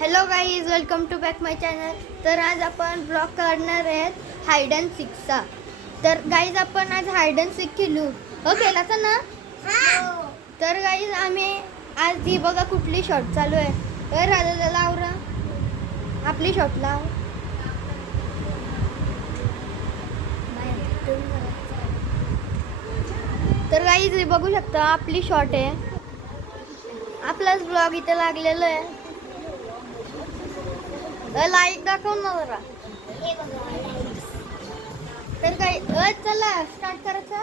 Hello guys, welcome to back my channel. तर आज आपण ब्लॉग करणार आहेत हाईड अँड सीकचा. तर गाईज आपण आज हाईड अँड सीक खेळू. हो केलाचा ना. तर गाईज आम्ही आज ही बघा कुठली शॉट चालू आहे. तर राजा लाव र आपली शॉट लाव. तर गाईज बघू शकता आपली शॉट आहे. आपलाच ब्लॉग इथे लागलेला आहे. लाईक दाखव ना जरा. तर काय चला स्टार्ट करायचा.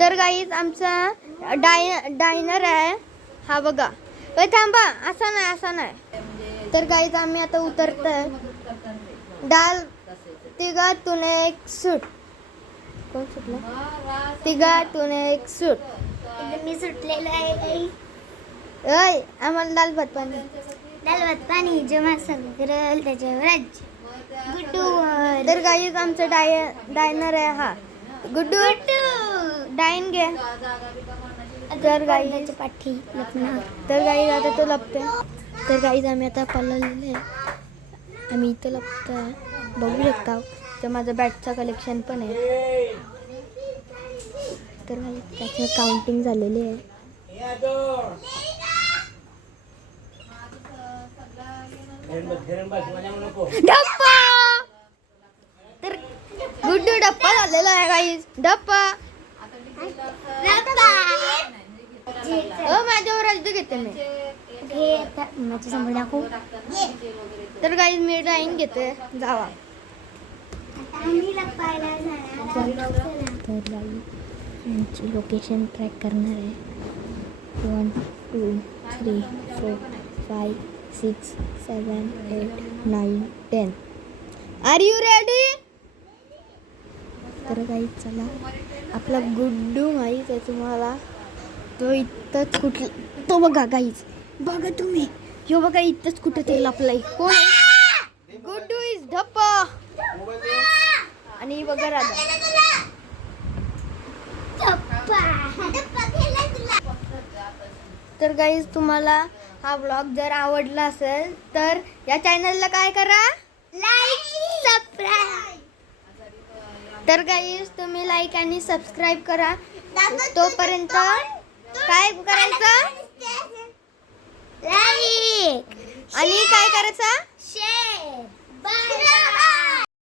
तर गाईज आमचा डायनर आहे हा बघा. थांबा, असा नाही. तर गाईज आम्ही आता उतरतोय. डाल तिघातून एक सूट. कोण सुटलं? तिघातून एक सूट. मी सुटलेलं आहे. आम्हाला दाल भात पाणी जेव्हा सगळं त्याच्यावर राज्य गुड्डू. तर गाईज आमचा डायनर आहे हा. गुड्डू डाईन घे. तर गाईज पाठी लपणार. तर गाईज आता तो लपतोय. तर गाईज आम्ही आता पळलेले आम्ही इथं लपतोय. बघू शकता. तर माझं बॅटचं कलेक्शन पण आहे. तर त्याचं काउंटिंग झालेली आहे. डप्पा. तर गुड्डू डप्पा झालेला आहे गाईज. डप्पा माझ्यावर आज घेते मी. माझ्या समोर दाखवू. तर गाईज मी ड्राइंग घेते. जावा. तर यांची लोकेशन ट्रॅक करणार आहे. 1 2 3 4 5 6 7 8 9 10. Are you ready? तर काही चला. आपला गुड्डू माहीत आहे तुम्हाला. तो इथंच कुठला तो बघा गाईज. बघा तुम्ही यो बघा इथंच कुठं तरी लपलाय. कोण? गुड्डू इज धप्पा. आणि बघा राजा. तर गाईज तुम्हाला हा ब्लॉग जर आवडला असेल तर या चॅनलला काय करा? Like subscribe. तर गाईज तुम्ही लाईक आणि सबस्क्राईब करा. तोपर्यंत काय करायचं? लाईक आणि काय करायचं? शेअर. बाय.